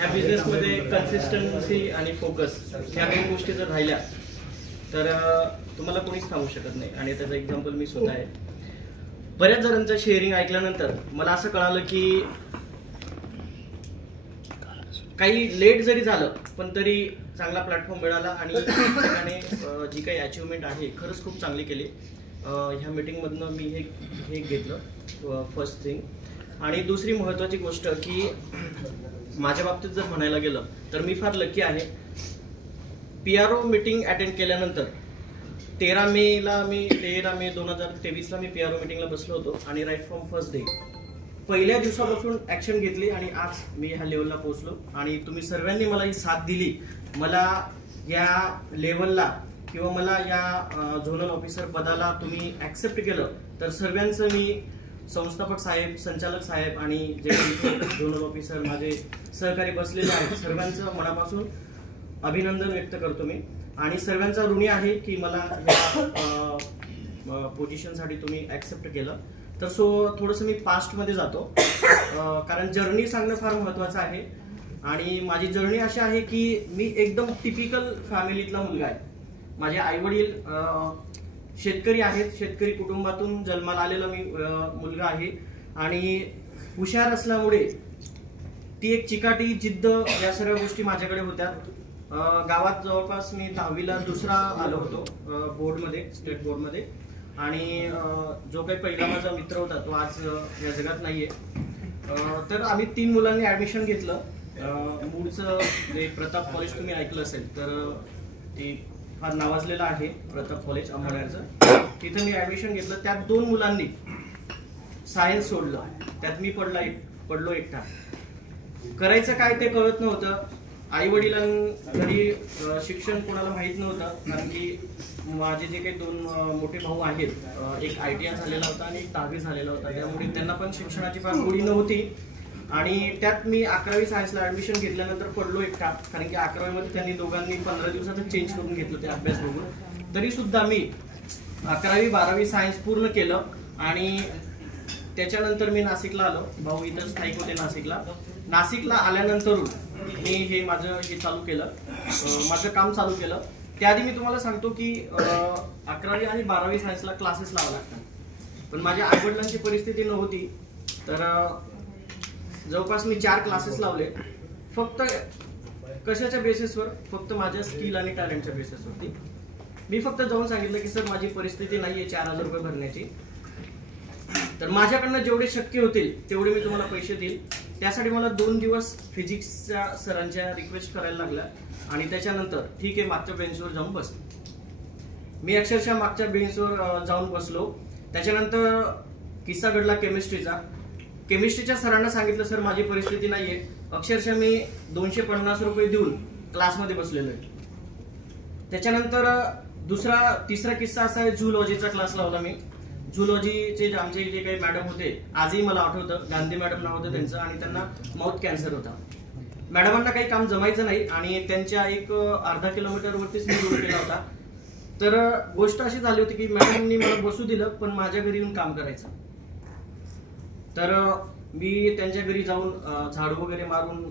ह्या बिझनेसमध्ये कन्सिस्टन्सी आणि फोकस ह्या दोन गोष्टी जर राहिल्या तर तुम्हाला कोणीच थांबू शकत नाही. आणि त्याचं एक्झाम्पल मी स्वतः आहे. बऱ्याच जणांचं शेअरिंग ऐकल्यानंतर मला असं कळालं की काही लेट जरी झालं पण तरी चांगला प्लॅटफॉर्म मिळाला आणि त्याने जी काही अचिव्हमेंट आहे खरंच खूप चांगली केली. ह्या मीटिंगमधनं मी हे घेतलं फर्स्ट थिंग. आणि दुसरी महत्त्वाची गोष्ट की माझ्या बाबतीत जर म्हणायला गेलं तर मी फार लकी आहे. PRO मीटिंग अटेंड केल्यानंतर 13 मे 2023 ला मी PRO मीटिंगला बसलो होतो आणि राईट फ्रॉम फर्स्ट डे पहिल्या दिवसापासून ऍक्शन घेतली आणि आज मी ह्या लेवलला पोहोचलो. आणि तुम्ही सर्वांनी मला ही साथ दिली. मला या लेवलला किंवा मला या झोनल ऑफिसर पदाला तुम्ही ऍक्सेप्ट केलं तर सर्वांचं मी संस्थापक साहेब, संचालक साहेब आणि जे झोनल ऑफिसर माझे सहकारी बसलेले आहेत सर्वांचं मनापासून अभिनंदन व्यक्त करतो मी. आणि सर्वांचा ऋणी आहे की मला या पोझिशनसाठी तुम्ही ऍक्सेप्ट केलं. तर थोडंसं मी पास्टमध्ये जातो कारण जर्नी सांगणं फार महत्त्वाचं आहे. आणि माझी जर्नी अशी आहे की मी एकदम टिपिकल फॅमिलीतला मुलगा आहे. माझे आई वडील शेतकरी आहेत. शेतकरी कुटुंबातून जन्माला आलेला मी मुलगा आहे. आणि हुशार असल्यामुळे ती एक चिकाटी जिद्द या सर्व गोष्टी माझ्याकडे होत्या. गावात जवळपास मी 10वीला दुसरा आलो होतो बोर्डमध्ये, स्टेट बोर्डमध्ये. आणि जो काही पहिला माझा मित्र होता तो आज या जगात नाहीये. तर आम्ही 3 मुलांनी ऍडमिशन घेतलं. मूळचं जे प्रताप कॉलेज तुम्ही ऐकलं असेल तर ते फार नावाजलेलं आहे प्रताप कॉलेज अंबरनाथचं. तिथे मी ऍडमिशन घेतलं. त्यात 2 मुलांनी सायन्स सोडलं. त्यात मी पडलो एकटा. करायचं काय ते कळत नव्हतं. आई वडिलांघरी शिक्षण कोणाला माहीत नव्हतं कारण की माझे जे काही 2 मोठे भाऊ आहेत, एक ITI झालेला होता आणि एक 10वी झालेला होता. त्यामुळे त्यांना पण शिक्षणाची फार गोडी नव्हती. आणि त्यात मी 11वी सायन्सला ऍडमिशन घेतल्यानंतर पडलो एकटा कारण की 11वी मध्ये त्यांनी दोघांनी 15 दिवसातच चेंज करून घेतलं ते अभ्यास बघून. तरी सुद्धा मी 11वी 12वी सायन्स पूर्ण केलं. आणि त्याच्यानंतर मी नाशिकला आलो. भाऊ इथं स्थायिक होते नाशिकला आल्यानंतर मी हे चालू केलं, माझं काम चालू केलं. त्याआधी मी तुम्हाला सांगतो की 11वी आणि 12वी सायन्सला क्लासेस लावा लागतात. पण माझ्या आईवडिलांची परिस्थिती नव्हती तर जवळपास मी 4 क्लासेस लावले. फक्त कशाच्या बेसिसवर? फक्त माझ्या स्किल आणि टॅलेंटच्या बेसिसवरती. मी फक्त जाऊन सांगितलं की सर माझी परिस्थिती नाहीये 4000 रुपये भरण्याची. तर माझ्याकडनं जेवढे शक्य होतील तेवढे मी तुम्हाला पैसे देईल. त्यासाठी मला 2 दिवस फिजिक्सच्या सरांच्या रिक्वेस्ट करायला लागल्या. आणि त्याच्यानंतर ठीक आहे मागच्या बेंचवर जाऊन बस. मी अक्षरशः मागच्या बेंचवर जाऊन बसलो. त्याच्यानंतर किस्सा घडला केमिस्ट्रीच्या सरांना सांगितलं सर माझी परिस्थिती नाहीये. अक्षरशः मी 250 रुपये देऊन क्लासमध्ये बसलेलो आहे. त्याच्यानंतर तिसरा किस्सा असा आहे, झूलॉजीचा क्लास लावला मी. झूलॉजीचे आमचे जे काही मॅडम होते आजही मला आठवतं, गांधी मॅडम नाव होतं त्यांचं. आणि त्यांना माउथ कॅन्सर होता. मॅडमांना काही काम जमायचं नाही आणि त्यांच्या एक अर्धा किलोमीटरवरतीच मी रूम केला होता. तर गोष्ट अशी झाली होती की मॅडमनी मला बसू दिलं पण माझ्या घरी येऊन काम करायचं. तर मी त्यांच्या घरी जाऊन झाडू वगैरे मारून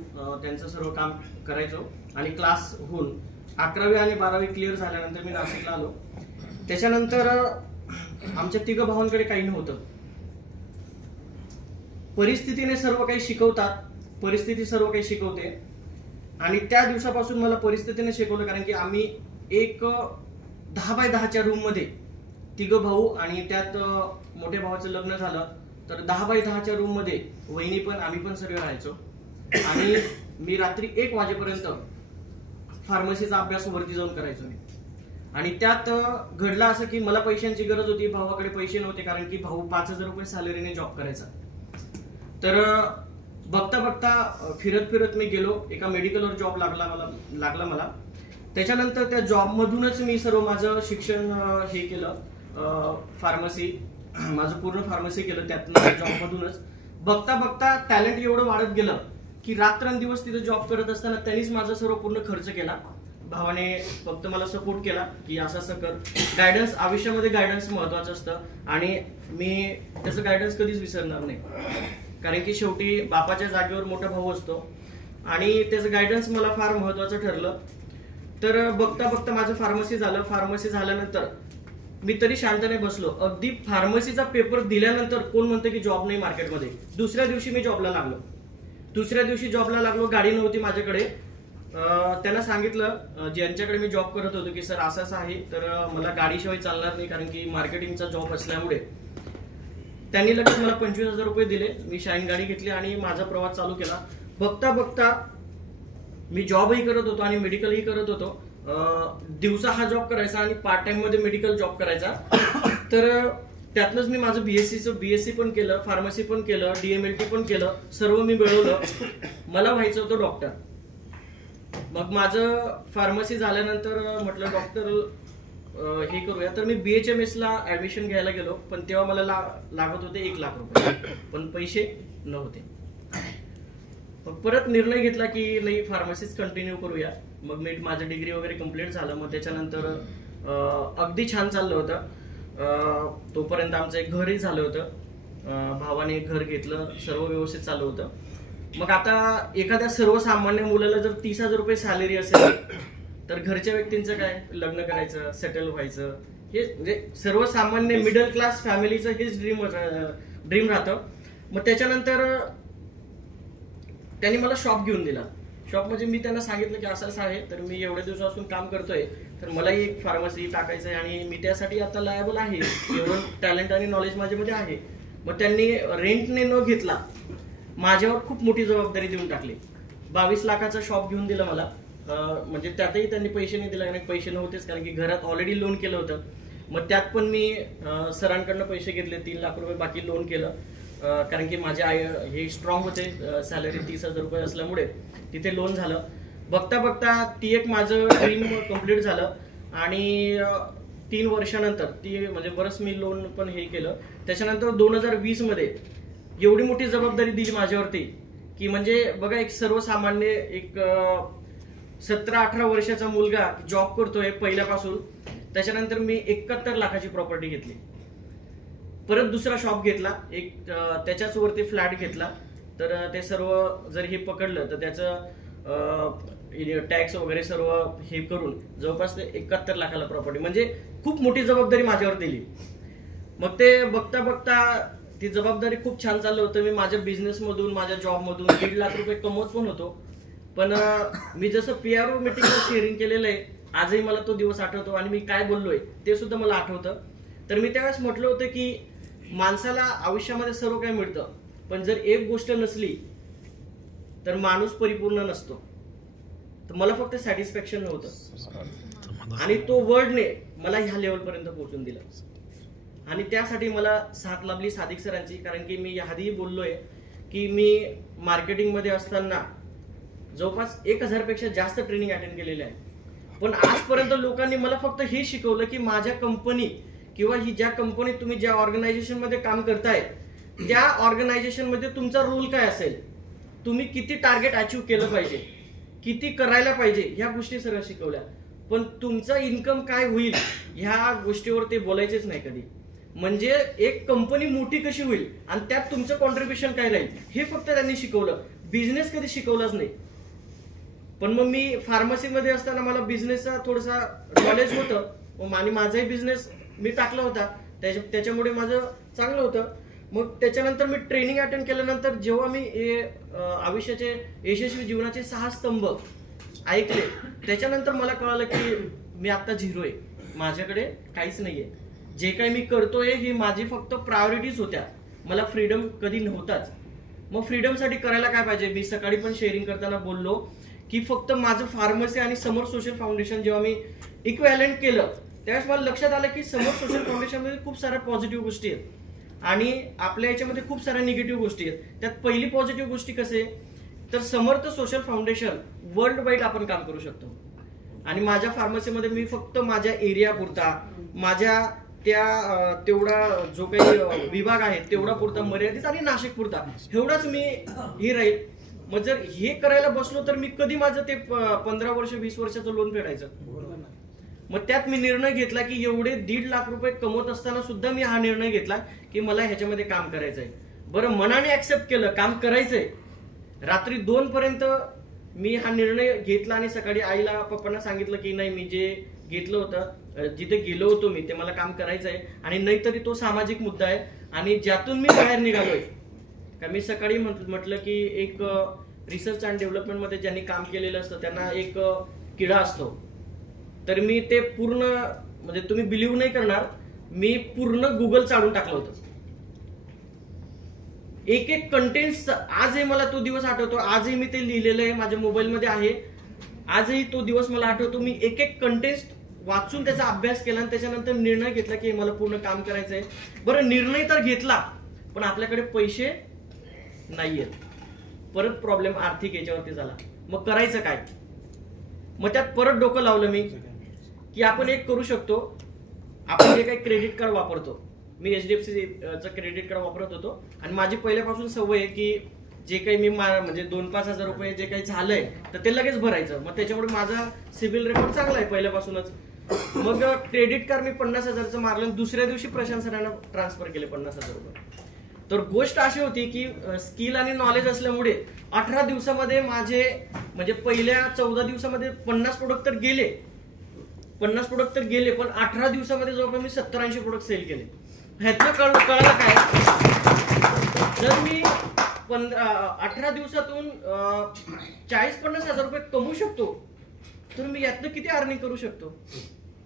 त्यांचं सर्व काम करायचो. आणि क्लास होऊन 11वी आणि 12वी क्लिअर झाल्यानंतर मी नाशिकला आलो. त्याच्यानंतर आमच्या 3 भावांकडे काही नव्हतं. परिस्थितीने सर्व काही शिकवतात, परिस्थिती सर्व काही शिकवते. आणि त्या दिवसापासून मला परिस्थितीने शिकवलं कारण की आम्ही एक 10x10च्या रूम मध्ये 3 भाऊ आणि त्यात मोठ्या भावाचं लग्न झालं तर 10x10च्या रूम मध्ये वहिनी पण आम्ही पण सर्व राहायचो. आणि मी रात्री 1 वाजेपर्यंत फार्मसीचा अभ्यास वरती जाऊन करायचो मी. आणि त्यात घडलं असं की मला पैशांची गरज होती, भावाकडे पैसे नव्हते कारण की भाऊ 5000 रुपये सॅलरीने जॉब करायचा. तर बघता बघता फिरत मी गेलो. एका मेडिकलवर जॉब लागला मला. त्याच्यानंतर त्या जॉब मधूनच मी सर्व माझं शिक्षण हे केलं, फार्मसी माझं पूर्ण फार्मसी केलं. त्यातनं जॉब मधूनच बघता बघता टॅलेंट एवढं वाढत गेलं की रात्रंदिवस तिथे जॉब करत असताना त्यांनीच माझा सर्व पूर्ण खर्च केला. भावाने फक्त मला सपोर्ट केला की असं कर. गायडन्स, आयुष्यामध्ये गायडन्स महत्वाचं असतं आणि मी त्याचं गायडन्स कधीच विसरणार नाही. कारण की शेवटी बापाच्या जागेवर मोठा भाऊ असतो. आणि त्याचं गायडन्स मला फार महत्वाचं ठरलं. तर बघता बघता माझं फार्मसी झालं. फार्मसी झाल्यानंतर मी तरी शांतने बसलो. अगदी फार्मसीचा पेपर दिल्यानंतर कोण म्हणतं की जॉब नाही मार्केटमध्ये. दुसऱ्या दिवशी मी जॉबला लागलो. गाडी नव्हती माझ्याकडे. त्यांना सांगितलं ज्यांच्याकडे मी जॉब करत होतो की सर असं आहे, तर मला गाडीशिवाय चालणार नाही कारण की मार्केटिंगचा जॉब असल्यामुळे. त्यांनी लगेच मला 25,000 रुपये दिले. मी शाईन गाडी घेतली आणि माझा प्रवास चालू केला. बघता बघता मी जॉबही करत होतो आणि मेडिकलही करत होतो. दिवसा हा जॉब करायचा आणि पार्ट टाइम मध्ये मेडिकल जॉब करायचा. तर त्यातनंच मी माझं बीएससी पण केलं, फार्मसी पण केलं, DMLT पण केलं. सर्व मी मिळवलं. मला व्हायचं होतं डॉक्टर. मग माझं फार्मसी झाल्यानंतर म्हटलं डॉक्टर हे करूया. तर मी BHMS ला ऍडमिशन घ्यायला गेलो. पण तेव्हा मला लागत होते 1 लाख रुपये, पण पैसे नव्हते. मग परत निर्णय घेतला की नाही फार्मसीच कंटिन्यू करूया. मग मी माझं डिग्री वगैरे कम्प्लीट झालं. मग त्याच्यानंतर अगदी छान चाललं होतं. तोपर्यंत आमचं एक घरही झालं होतं. भावाने एक घर घेतलं. सर्व व्यवस्थित चालू होतं. मग आता एखाद्या सर्वसामान्य मुलाला जर 30,000 रुपये सॅलरी असेल तर घरच्या व्यक्तींचं काय, लग्न करायचं, सेटल व्हायचं, हे म्हणजे सर्वसामान्य मिडल क्लास फॅमिलीचं हेच ड्रीम राहतं. मग त्याच्यानंतर त्यांनी मला शॉप घेऊन दिला. शॉप म्हणजे मी त्यांना सांगितलं की असं आहे, तर मी एवढ्या दिवसापासून काम करतोय, तर मलाही एक फार्मसी टाकायचं आहे आणि मी त्यासाठी आता लायबल आहे. एवढं टॅलेंट आणि नॉलेज माझ्यामध्ये आहे. मग त्यांनी रेंटने न घेतला माझ्यावर खूप मोठी जबाबदारी देऊन टाकली. 22 लाखाचा शॉप घेऊन दिला मला. म्हणजे त्यातही त्यांनी पैसे नाही दिले, कारण पैसे नव्हतेच, कारण की घरात ऑलरेडी लोन केलं होतं. मग त्यात पण मी सरांकडनं पैसे घेतले, 3 लाख रुपये बाकी लोन केलं. कारण की माझे आई हे स्ट्रॉंग होते, सॅलरी 30,000 रुपये असल्यामुळे तिथे लोन झालं. बघता बघता ती एक माझं ड्रीम कम्प्लीट झालं. आणि 3 वर्षानंतर म्हणजे बरंच मी लोन पण हे केलं. त्याच्यानंतर 2020 मध्ये एवढी मोठी जबाबदारी दिली माझ्यावरती की म्हणजे बघा, एक सर्वसामान्य एक 17-18 वर्षाचा मुलगा जॉब करतोय पहिल्यापासून. त्याच्यानंतर मी 71 लाखाची प्रॉपर्टी घेतली. परत दुसरा शॉप घेतला, एक त्याच्याच वरती फ्लॅट घेतला. तर ते सर्व जर हे पकडलं तर त्याचं टॅक्स वगैरे सर्व हे करून जवळपास ते 71 लाखाला प्रॉपर्टी, म्हणजे खूप मोठी जबाबदारी माझ्यावर दिली. मग ते बघता बघता ती जबाबदारी खूप छान चाललं होतं. मी माझ्या बिझनेस मधून, माझ्या जॉब मधून 1.5 लाख रुपये कमवत पण होतो. पण मी जसं PRO मीटिंगला शेअरिंग केलेलं आहे, आजही मला तो दिवस आठवतो आणि मी काय बोललोय ते सुद्धा मला आठवतं. तर मी त्यावेळेस म्हटलं होतं की माणसाला आयुष्यामध्ये सर्व काही मिळतं, पण जर एक गोष्ट नसली तर माणूस परिपूर्ण नसतो. तर मला फक्त सॅटिस्फॅक्शन नव्हतं आणि तो वर्डने मला ह्या लेवलपर्यंत पोहोचून दिलं. आणि त्यासाठी मला साथ लाभली सादिक सरांची. कारण की मी आधीही बोललोय की मी मार्केटिंग मध्ये असताना जवळपास 1000 पेक्षा जास्त ट्रेनिंग अटेंड केलेले आहे. पण आजपर्यंत लोकांनी मला फक्त हे शिकवलं की माझ्या कंपनी किंवा ही ज्या कंपनीत तुम्ही ज्या ऑर्गनायझेशन मध्ये काम करताय त्या ऑर्गनायझेशन मध्ये तुमचा रोल काय असेल, तुम्ही किती टार्गेट अचीव्ह केलं पाहिजे, किती करायला पाहिजे, ह्या गोष्टी सर्व शिकवल्या. पण तुमचा इन्कम काय होईल ह्या गोष्टीवर ते बोलायचेच नाही कधी. म्हणजे एक कंपनी मोठी कशी होईल आणि त्यात तुमचं कॉन्ट्रीब्युशन काय राहील हे फक्त त्यांनी शिकवलं. बिझनेस कधी शिकवलाच नाही. पण मग मी फार्मसीमध्ये असताना मला बिझनेसचा थोडासा नॉलेज होतं आणि माझाही बिझनेस मी टाकला होता, त्याच्यामुळे माझं चांगलं होतं. मग त्याच्यानंतर मी ट्रेनिंग अटेंड केल्यानंतर जेव्हा मी आयुष्याचे यशस्वी जीवनाचे 6 स्तंभ ऐकले, त्याच्यानंतर मला कळालं की मी आता झिरो आहे, माझ्याकडे काहीच नाहीये. जे काही मी करतोय ही माझी फक्त प्रायोरिटीज होत्या, मला फ्रीडम कधी नव्हताच. मग फ्रीडमसाठी करायला काय पाहिजे, मी सकाळी पण शेअरिंग करताना बोललो की फक्त माझं फार्मसी आणि समर सोशल फाउंडेशन जेव्हा मी इक्वॅलंट केलं त्यावेळेस मला लक्षात आलं की समर सोशल फाउंडेशन मध्ये खूप साऱ्या पॉझिटिव्ह गोष्टी आहेत आणि आपल्या याच्यामध्ये खूप साऱ्या निगेटिव्ह गोष्टी आहेत. त्यात पहिली पॉझिटिव्ह गोष्टी कसे, तर समर्थ सोशल फाउंडेशन वर्ल्ड वाईड आपण काम करू शकतो. आणि माझ्या फार्मसीमध्ये मी फक्त माझ्या एरिया पुरता, माझ्या त्या तेवढा जो काही विभाग आहे तेवढा पुरता मर्यादित आणि नाशिक पुरता एवढाच मी हे राहील. मग जर हे करायला बसलो तर मी कधी माझं ते 15 वर्ष 20 वर्षाचं लोन फेडायचं. मग त्यात मी निर्णय घेतला की एवढे 1.5 लाख रुपये कमवत असताना सुद्धा मी हा निर्णय घेतला की मला ह्याच्यामध्ये काम करायचंय. बरं, मनाने ऍक्सेप्ट केलं, काम करायचंय. रात्री 2 पर्यंत मी हा निर्णय घेतला आणि सकाळी आईला पप्पांना सांगितलं की नाही, मी जे घेतलं होतं, जिथे गेलो होतो मी, ते मला काम करायचं आहे आणि नाहीतरी तो सामाजिक मुद्दा आहे आणि ज्यातून मी बाहेर निघालोय. का मी सकाळी म्हटलं की एक रिसर्च अँड डेव्हलपमेंट मध्ये ज्यांनी काम केलेलं असतं त्यांना एक किडा असतो, तर मी ते पूर्ण म्हणजे तुम्ही बिलीव्ह नाही करणार, मी पूर्ण गुगल चालून टाकलं होतं. एक एक कंटेंट आजही मला तो दिवस आठवतो, आजही मी ते लिहिलेलं आहे, माझ्या मोबाईलमध्ये आहे. आजही तो दिवस मला आठवतो. मी एक एक कंटेंट वाचून त्याचा अभ्यास केला आणि त्याच्यानंतर निर्णय घेतला की मला पूर्ण काम करायचंय. बरं, निर्णय तर घेतला पण आपल्याकडे पैसे नाहीयेत. परत प्रॉब्लेम आर्थिक याच्यावरती झाला. मग करायचं काय? मग त्यात परत डोकं लावलं मी की आपण एक करू शकतो. आपण जे काही क्रेडिट कार्ड वापरतो, मी HDFC चं क्रेडिट कार्ड वापरत होतो आणि माझी पहिल्यापासून सवय आहे की जे काही मी म्हणजे 2-5 हजार रुपये जे काही झालंय तर ते लगेच भरायचं. मग त्याच्यामुळे माझा सिबिल रेकॉर्ड चांगला आहे पहिल्यापासूनच. मग क्रेडिट कार्ड मी 50,000चं मारलं, दुसऱ्या दिवशी प्रशांत सरांना ट्रान्सफर केले 50,000 रुपये. तर गोष्ट अशी होती की स्किल आणि नॉलेज असल्यामुळे 18 दिवसामध्ये माझे म्हणजे पहिल्या 14 दिवसामध्ये 50 प्रोडक्ट तर गेले, 50 प्रोडक्ट तर गेले, पण 18 दिवसामध्ये जवळपास मी 70-80 प्रोडक्ट सेल केले. ह्यातनं कळलं काय, जर मी 18 दिवसातून 40-50 हजार रुपये कमवू शकतो तर मी यातनं किती अर्निंग करू शकतो,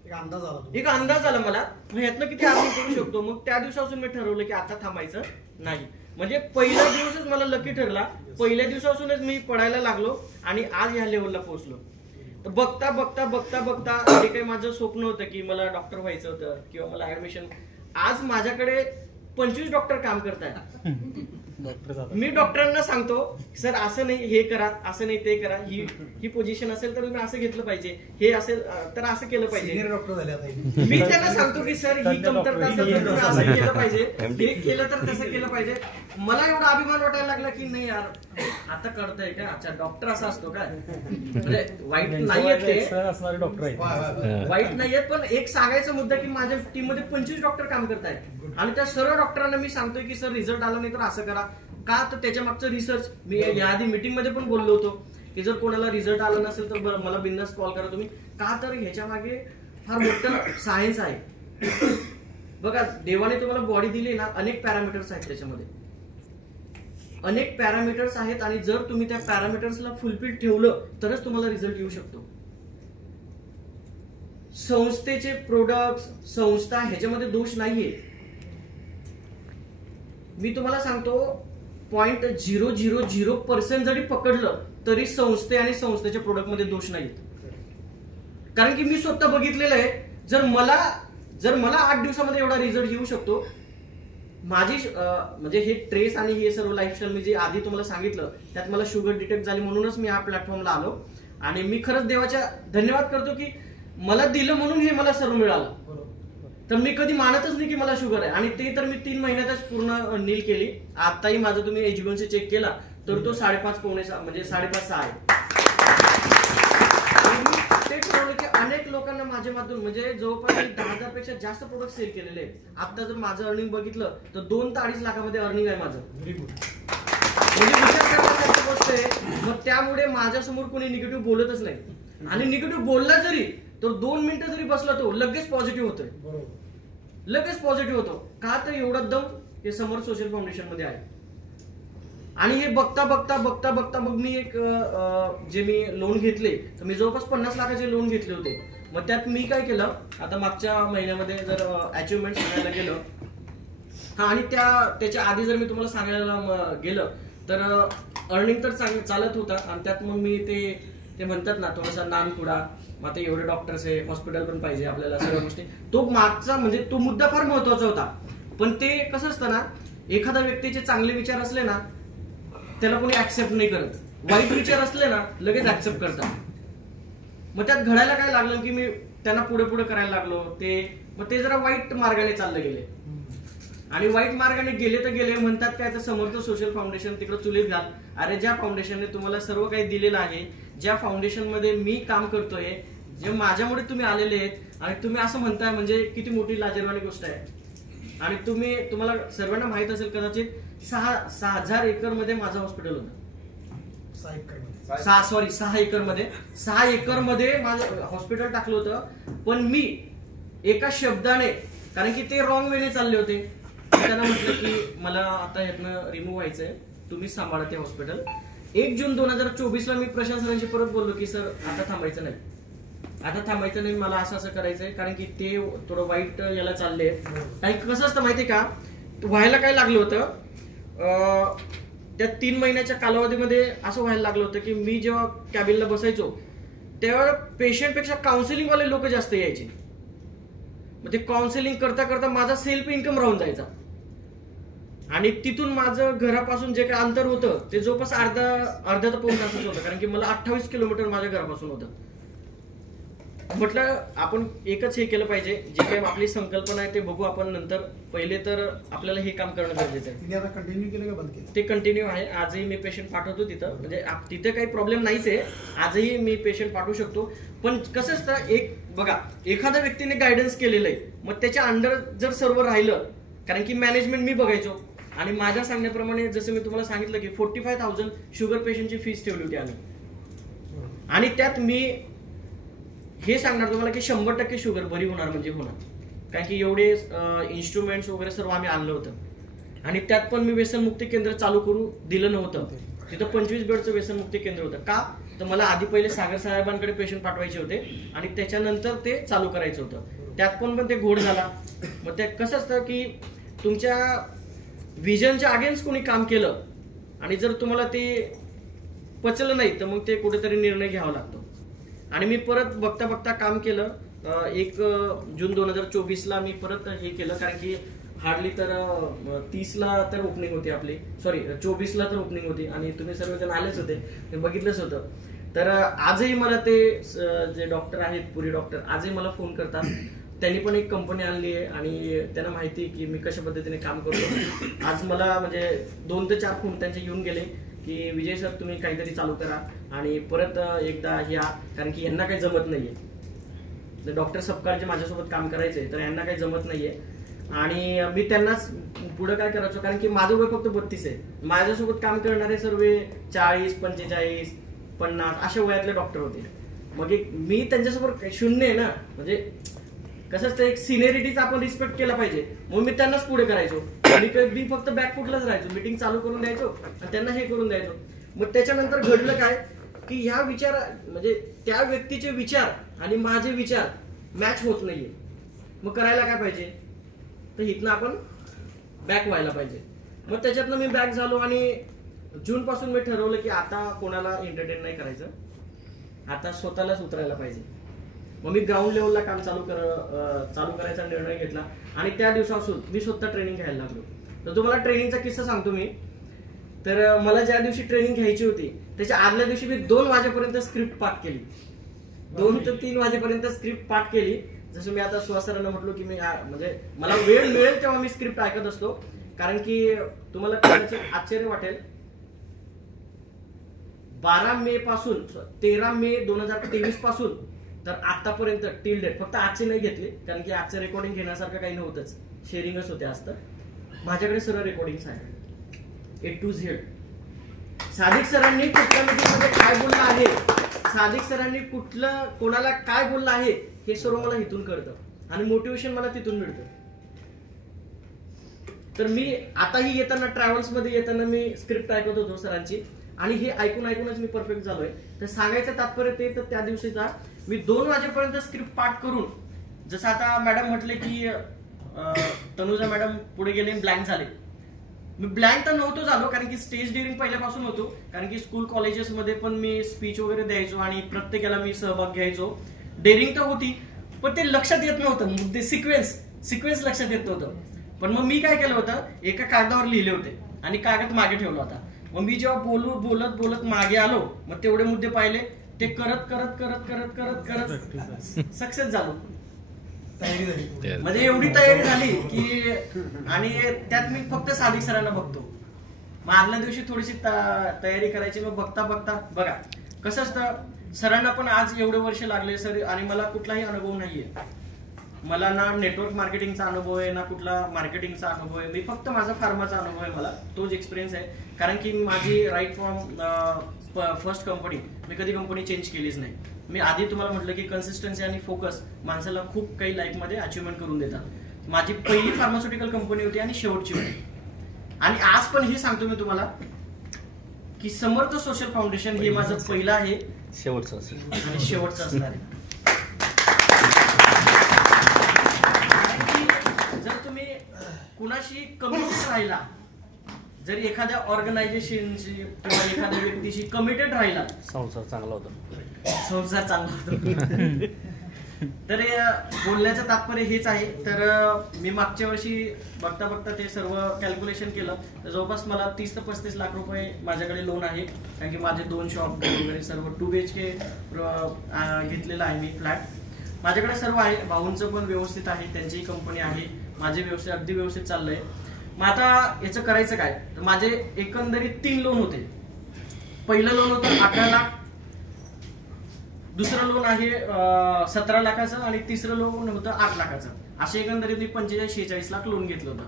एक अंदाज आला मला. ह्यातनं किती अर्निंग करू शकतो. मग त्या दिवसापासून मी ठरवलं की आता थांबायचं नाही. म्हणजे पहिल्या दिवसच मला लकी ठरला. पहिल्या दिवसापासूनच मी पडायला लागलो आणि आज ह्या लेवलला पोहोचलो. तर बघता बघता बघता बघता जे काही माझं स्वप्न होतं की मला डॉक्टर व्हायचं होतं किंवा मला ऍडमिशन, आज माझ्याकडे 25 डॉक्टर काम करतायत. मी डॉक्टरांना सांगतो सर असं नाही हे करा, असं नाही ते करा, ही पोझिशन असेल तर तुम्ही असं घेतलं पाहिजे, हे असेल तर असं केलं पाहिजे. मी त्यांना सांगतो की सर ही कमतरता असेल तर तुम्ही असं केलं पाहिजे, हे केलं तर तसं केलं पाहिजे. मला एवढा अभिमान वाटायला लागला की नाही यार आता कळतंय का, अच्छा डॉक्टर असा असतो काय. म्हणजे वाईट नाहीयेत ते, डॉक्टर वाईट नाहीयेत, पण एक सांगायचा मुद्दा की माझ्या टीम मध्ये 25 डॉक्टर काम करतायत आणि त्या सर्व डॉक्टरांना मी सांगतोय की सर रिझल्ट आला नाही तर असं करा. का तर त्याच्या मागचं रिसर्च मी याआधी मीटिंग मध्ये पण बोललो होतो की जर कोणाला रिझल्ट आला नसेल तर मला बिंदास कॉल करा तुम्ही. का तर ह्याच्या मागे फार मोठं सायन्स आहे. बघा, देवाने तुम्हाला बॉडी दिली ना, अनेक पॅरामीटर्स आहेत त्याच्यामध्ये, अनेक पॅरामीटर्स आहेत आणि जर तुम्ही त्या पॅरामीटर्सला फुलफिल ठेवलं तरच तुम्हाला रिझल्ट येऊ शकतो. संस्थेचे प्रोडक्ट, संस्था ह्याच्यामध्ये दोष नाहीये. मी तुम्हाला सांगतो 0.000% जरी पकडलं तरी संस्थे आणि संस्थेच्या प्रोडक्ट मध्ये दोष नाहीत. कारण की मी स्वतः बघितलेलं आहे. जर मला 8 दिवसामध्ये एवढा रिझल्ट येऊ शकतो, माझी म्हणजे हे ट्रेस आणि हे सर्व लाईफस्टाईल मी जे आधी तुम्हाला सांगितलं त्यात मला शुगर डिटेक्ट झाली म्हणूनच मी या प्लॅटफॉर्मला आलो आणि मी खरंच देवाच्या धन्यवाद करतो की मला दिलं म्हणून हे मला सर्व मिळालं. तर मी कधी मानतच नाही की मला शुगर आहे आणि ते तर मी 3 महिन्यातच पूर्ण नील केली. आताही माझं तुम्ही HbA1c चेक केला तर तो 5.5-6 म्हणजे 5.5-6 आहे. ते ठरवलं की अनेक लोकांना माझ्यामधून म्हणजे जवळपास 10,000 पेक्षा जास्त प्रोडक्ट सेल केलेले आहेत. आता जर माझं अर्निंग बघितलं तर 2 ते 2.5 लाखामध्ये अर्निंग आहे माझं. म्हणजे विचार करण्यासारखी गोष्ट आहे. मग त्यामुळे माझ्यासमोर कोणी निगेटिव्ह बोलतच नाही आणि निगेटिव्ह बोलला जरी तर 2 मिनिटं जरी बसला तो लगेच पॉझिटिव्ह होतोय, लगेच पॉझिटिव्ह होतो. का तर एवढा दम हे समर सोशल फाउंडेशन मध्ये आहे. आणि हे बघता बघता बघता बघता मग मी एक जे मी लोन घेतले तर मी जवळपास 50 लाखाचे लोन घेतले होते. मग त्यात मी काय केलं, आता मागच्या महिन्यामध्ये जर अचिव्हमेंट सांगायला गेलं आणि त्याच्या आधी जर मी तुम्हाला सांगायला गेलं तर अर्निंग तर चालत होता आणि त्यात मग मी ते म्हणतात ना थोडासा नानकुडा, मग आता एवढे डॉक्टर्स आहे, हॉस्पिटल पण पाहिजे आपल्याला, सगळ्या गोष्टी, तो मागचा म्हणजे तो मुद्दा फार महत्वाचा होता. पण ते कसं असतं ना, एखाद्या व्यक्तीचे चांगले विचार असले ना त्याला कोणी ऍक्सेप्ट नाही करत, वाईट विचार असले ना लगेच ऍक्सेप्ट करतात. मग त्यात घडायला काय लागलं की मी त्यांना पुढे पुढे करायला लागलो. मग ते जरा वाईट मार्गाने चालले गेले आणि वाईट मार्गाने गेले तर गेले. म्हणतात काय तर समर्थ सोशल फाउंडेशन तिकडे चुलीत घाल. अरे ज्या फाउंडेशनने तुम्हाला सर्व काही दिलेलं आहे, ज्या फाउंडेशन मध्ये मी काम करतोय, जे माझ्यामुळे तुम्ही आलेले आहेत आणि तुम्ही असं म्हणताय म्हणजे किती मोठी लाजिरवाणी गोष्ट आहे. आणि तुम्हाला सर्वांना माहित असेल कदाचित 6,000 एकर मध्ये माझं हॉस्पिटल होतं. 6 एकर 6 एकर मध्ये माझं हॉस्पिटल टाकलं होतं. पण मी एका शब्दाने, कारण की ते रॉंग वेने चालले होते, त्यांना म्हटलं की मला आता यातनं रिमूव्ह व्हायचंय, तुम्हीच सांभाळा ते हॉस्पिटल. 1 जून 2024ला मी प्रशांत सरांशी परत बोललो की सर आता थांबायचं नाही, मला असं करायचंय, कारण की ते थोडं वाईट याला चालले. काही कसं असतं माहितीये का, व्हायला काय लागलं होतं, त्या 3 महिन्याच्या कालावधीमध्ये असं व्हायला लागलं होतं की मी जेव्हा कॅबिनला बसायचो तेव्हा पेशंटपेक्षा काउन्सिलिंग वाले लोक जास्त यायचे. मग ते काउन्सिलिंग करता करता माझा सेल्फ इन्कम राहून जायचा आणि तिथून माझं घरापासून जे काही अंतर होतं ते जवळपास अर्धा ते पाऊण तासाचं होतं, कारण की मला 28 किलोमीटर माझ्या घरापासून होतं. म्हटलं आपण एकच हे केलं पाहिजे, जे काही आपली संकल्पना आहे ते बघू आपण नंतर, पहिले तर आपल्याला हे काम करणं गरजेचं आहे. कंटिन्यू केलं का बंद केलं? ते कंटिन्यू आहे. आजही मी पेशंट पाठवतो तिथं, म्हणजे तिथे काही प्रॉब्लेम नाहीच आहे, आजही मी पेशंट पाठवू शकतो. पण कसं असतं, एक बघा एखाद्या व्यक्तीने गायडन्स केलेलं आहे, मग त्याच्या अंडर जर सर्व राहिलं, कारण की मॅनेजमेंट मी बघायचो आणि माझ्या सांगण्याप्रमाणे जसं मी तुम्हाला सांगितलं की 45,000 शुगर पेशंटची फीस ठेवली होती आम्ही, आणि त्यात मी हे सांगणार तुम्हाला की 100% शुगर बरी होणार म्हणजे होणार, कारण की एवढे इन्स्ट्रुमेंट्स वगैरे सर्व आम्ही आणलं होतं. आणि त्यात पण मी व्यसनमुक्ती केंद्र चालू करू दिलं नव्हतं. तिथं 25 बेडचं व्यसनमुक्ती केंद्र होतं. का तर मला आधी पहिले सागर साहेबांकडे पेशंट पाठवायचे होते आणि त्याच्यानंतर ते चालू करायचं होतं. त्यात पण ते घोड झाला. मग ते कसं असतं की तुमच्या विजनच्या अगेन्स्ट कोणी काम केलं आणि जर तुम्हाला ते पचलं नाही तर मग ते कुठेतरी निर्णय घ्यावा लागतो. आणि मी परत बघता बघता काम केलं. 1 जून 2024ला मी परत हे केलं, कारण की हार्डली तर 30ला तर ओपनिंग होती आपली, सॉरी 24ला तर ओपनिंग होती आणि तुम्ही सर्वजण आलेच होते, ते बघितलंच होतं. तर आजही मला ते जे डॉक्टर आहेत, पुरी डॉक्टर, आजही मला फोन करतात. त्यांनी पण एक कंपनी आणली आहे आणि त्यांना माहिती की मी कशा पद्धतीने काम करतो. आज मला म्हणजे 2 ते 4 फोन त्यांचे येऊन गेले की विजय सर तुम्ही काहीतरी चालू करा आणि परत एकदा या, कारण की यांना काही जमत नाहीये. डॉक्टर सपकाळचे माझ्यासोबत काम करायचंय तर यांना काही जमत नाहीये आणि मी त्यांनाच पुढे काय करायचो, कारण की माझं वय फक्त 32 आहे. माझ्यासोबत काम करणारे सर्व 40, 45, 50 अशा वयातले डॉक्टर होते. मग मी त्यांच्यासोबत शून्य आहे ना, म्हणजे कसं असतं एक सिनियरिटीचा आपण रिस्पेक्ट केला पाहिजे, मग मी त्यांनाच पुढे करायचो. आणि मी फक्त बॅकफुटलाच राहायचो, मीटिंग चालू करून द्यायचो आणि त्यांना हे करून द्यायचो. मग त्याच्यानंतर घडलं काय की ह्या विचार म्हणजे त्या व्यक्तीचे विचार आणि माझे विचार मॅच होत नाहीये. मग करायला काय पाहिजे, तर इथनं आपण बॅक व्हायला पाहिजे. मग त्याच्यातनं मी बॅक झालो आणि जून पासून मी ठरवलं की आता कोणाला एंटरटेन नाही करायचं, आता स्वतःलाच उतरायला पाहिजे. मग मी ग्राउंड लेवलला काम चालू करायचा निर्णय घेतला आणि त्या दिवसापासून मी स्वतः ट्रेनिंग घ्यायला लागलो. तर तुम्हाला ट्रेनिंगचा किस्सा सांगतो मी. तर मला ज्या दिवशी ट्रेनिंग घ्यायची होती त्याच्या आदल्या दिवशी मी 2 वाजेपर्यंत स्क्रिप्ट पाठ केली, 2 ते 3 वाजेपर्यंत स्क्रिप्ट पाठ केली. जसं मी आता सुहासरांना म्हटलो की मी म्हणजे मला वेळ मिळेल तेव्हा मी स्क्रिप्ट ऐकत असतो, कारण की तुम्हाला कदाचित आश्चर्य वाटेल, 12 मे पासून 13 मे 2023 पासून तर आतापर्यंत टिल डेट, फक्त आजचे नाही घेतले कारण की आजचं रेकॉर्डिंग घेण्यासारखं काही नव्हतंच, शेअरिंगच होते. आज तर माझ्याकडे सर्व रेकॉर्डिंग आहे A to Z. सादिक सरांनी कुठल्या मीटिंगमध्ये काय बोललं आहे, सादिक सरांनी कुठलं कोणाला काय बोललं आहे हे सर्व मला इथून कळतं आणि मोटिवेशन मला तिथून मिळतं. तर मी आताही येताना ट्रॅव्हल्स मध्ये येताना मी स्क्रिप्ट ऐकत होतो सरांची आणि हे ऐकूनच मी परफेक्ट झालोय. तर सांगायचं तात्पर्य ते, तर त्या दिवशीचा मी 2 वाजेपर्यंत स्क्रिप्ट पाठ करून, जसं आता मॅडम म्हटले की तनुजा मॅडम पुढे गेले ब्लँक झाले. मी ब्लँक तर नव्हतो झालो, कारण की स्टेज डेअरिंग पहिल्यापासून होतो, कारण की स्कूल कॉलेजेस मध्ये पण मी स्पीच वगैरे द्यायचो आणि प्रत्येकाला मी सहभाग घ्यायचो. डेअरिंग तर होती पण ते लक्षात येत नव्हतं, मुद्दे सिक्वेन्स लक्षात येत नव्हतं. पण मग मी काय केलं होतं, एका कागदावर लिहिले होते आणि कागद मागे ठेवला होता. मग मी जेव्हा बोलत मागे आलो, मग तेवढे मुद्दे पाहिले, ते करत करत करत करत करत करत सक्सेस झालो. म्हणजे एवढी तयारी झाली की, आणि त्यात मी फक्त सादिक सरांना बघतो. मग आदल्या दिवशी थोडीशी तयारी करायची. मग बघता बघा कसं असतं, सरांना पण आज एवढे वर्ष लागले सर आणि मला कुठलाही अनुभव नाहीये. मला ना नेटवर्क मार्केटिंगचा अनुभव आहे, ना कुठला मार्केटिंगचा अनुभव आहे. मी फक्त माझा फार्माचा अनुभव आहे, मला तोच एक्सपिरियन्स आहे. कारण की माझी राईट फ्रॉम फर्स्ट कंपनी, मी कधी कंपनी चेंज केलीच नाही. मी आधी तुम्हाला म्हटलं की कन्सिस्टन्सी आणि फोकस माणसाला खूप काही लाईफमध्ये अचिव्हमेंट करून देतात. माझी पहिली फार्मास्युटिकल कंपनी होती आणि शेवटची होती. आणि आज पण हे सांगतो मी तुम्हाला की समर्थ सोशल फाउंडेशन हे माझं पहिलं आहे, शेवटचं असेल आणि शेवटचं असणार आहे. जर तुम्ही कुणाशी कमिटेड राहिला, जर एखाद्या ऑर्गनायझेशनशी किंवा एखाद्या व्यक्तीशी कमिटेड राहिला, संसार चांगला होता, संसार चांगला होता. तर बोलण्याचं तात्पर्य हेच आहे. तर मी मागच्या वर्षी बघता बघता ते सर्व कॅल्क्युलेशन केलं तर जवळपास मला 30 ते 35 लाख रुपये माझ्याकडे लोन आहे. कारण की माझे 2 शॉप वगैरे सर्व 2 BHK घेतलेलं आहे मी फ्लॅट. माझ्याकडे सर्व आहे. भाऊंचं पण व्यवस्थित आहे, त्यांचीही कंपनी आहे, माझे व्यवसाय अगदी व्यवस्थित चाललंय. मग आता याचं करायचं काय, तर माझे एकंदरीत 3 लोन होते. पहिलं लोन होतं 18 लाख, दुसरं लोन आहे 17 लाखाचं आणि तिसरं लोन होतं 8 लाखाचं. असे एकंदरीत मी 45-46 लाख लोन घेतलं होतं.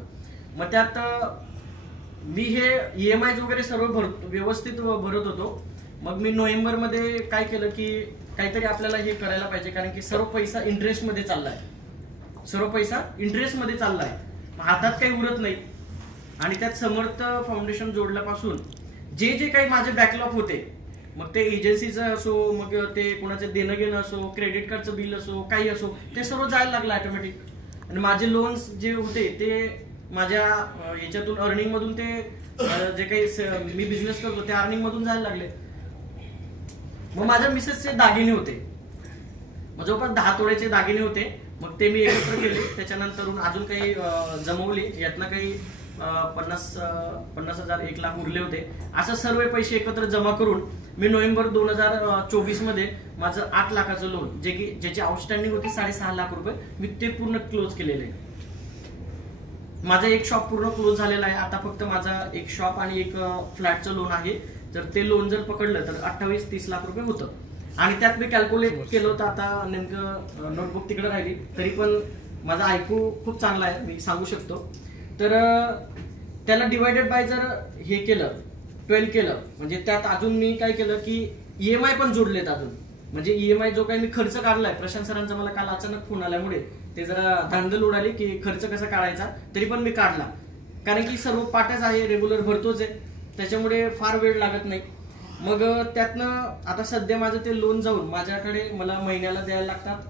मग त्यात मी हे EMI वगैरे सर्व व्यवस्थित भरत होतो. मग मी नोव्हेंबरमध्ये काय केलं की काहीतरी आपल्याला हे करायला पाहिजे, कारण की सर्व पैसा इंटरेस्टमध्ये चाललाय, सर्व पैसा इंटरेस्टमध्ये चाललाय, हातात काही उरत नाही. आणि त्यात समर्थ फाउंडेशन जोडल्यापासून जे जे काही माझे बॅकलॉग होते, मग ते एजन्सीचं असो, मग ते कोणाचं देणं घेणं असो, क्रेडिट कार्डचं बिल असो, काही असो, ते सर्व जायला लागलं ऑटोमॅटिक. आणि माझे लोन्स जे होते ते माझ्या याच्यातून अर्निंग मधून ते जे काही मी बिझनेस करतो त्या अर्निंग मधून जायला लागले. मग माझ्या मिसेसचे दागिने होते, मग जवळपास 10 तोळ्याचे दागिने होते. मग ते मी एकत्र केले, त्याच्यानंतर अजून काही जमवले, यातनं काही 50,000 1 लाख उरले होते. असं सर्व पैसे एकत्र जमा करून मी नोव्हेंबर 2024 मध्ये माझं 8 लाखाचं लोन, जे की ज्याची आउटस्टँडिंग होती 6.5 लाख रुपये, मी ते पूर्ण क्लोज केलेलं आहे. माझा एक शॉप पूर्ण क्लोज झालेला आहे. आता फक्त माझा एक शॉप आणि एक फ्लॅटचं लोन आहे. तर ते लोन जर पकडलं तर 28-30 लाख रुपये होतं. आणि त्यात मी कॅल्क्युलेट केलं होतं. आता नेमकं नोटबुक तिकडे राहिली, तरी पण माझा ऐकू खूप चांगला आहे, मी सांगू शकतो. तर त्याला डिवायडेड बाय जर हे केलं 12 केलं, म्हणजे त्यात अजून मी काय केलं की EMI पण जोडलेत अजून. म्हणजे EMI जो काही मी खर्च काढलाय, प्रशांत सरांचा मला काल अचानक फोन आल्यामुळे ते जरा धांदल उडाली की खर्च कसा काढायचा, तरी पण मी काढला. कारण की सर्व पाठच आहे, रेग्युलर भरतोच आहे, त्याच्यामुळे फार वेळ लागत नाही. मग त्यातनं आता सध्या माझं ते लोन जाऊन माझ्याकडे मला महिन्याला द्यायला लागतात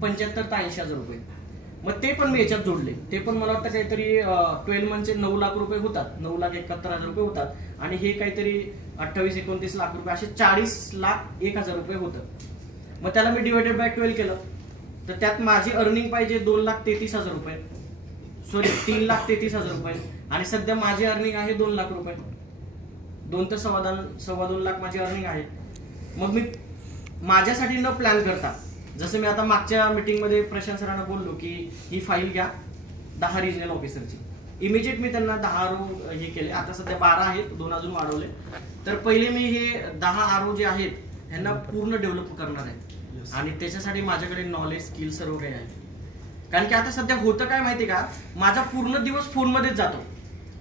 75 ते 80 हजार रुपये. मग ते पण मी याच्यात जोडले. ते पण मला वाटतं काहीतरी 12 मंथचे 9 लाख रुपये होतात, 9,71,000 रुपये होतात. आणि हे काहीतरी 28-29 लाख रुपये, असे 40,01,000 रुपये होतं. मग त्याला मी डिवायडेड बाय 12 केलं, तर त्यात माझी अर्निंग पाहिजे 2,33,000 रुपये, सॉरी 3,33,000 रुपये. आणि सध्या माझी अर्निंग आहे 2 लाख रुपये, 2 ते 2.25 लाख माझी अर्निंग आहे. मग मी माझ्यासाठी न प्लॅन करता, जसं मी आता मागच्या मीटिंग मध्ये प्रशांत सरांना बोललो की ही फाईल घ्या 10 रिजनल ऑफिसरची, इमिजिएट मी त्यांना 10 RO हे केले. आता सध्या 12 आहेत, 2 अजून वाढवले. तर पहिले मी हे 10 RO जे आहेत ह्यांना पूर्ण डेव्हलप करणार आहे. आणि त्याच्यासाठी माझ्याकडे नॉलेज, स्किल सर्व काही आहे. कारण की आता सध्या होतं काय माहितीये का, माझा पूर्ण दिवस फोनमध्येच जातो,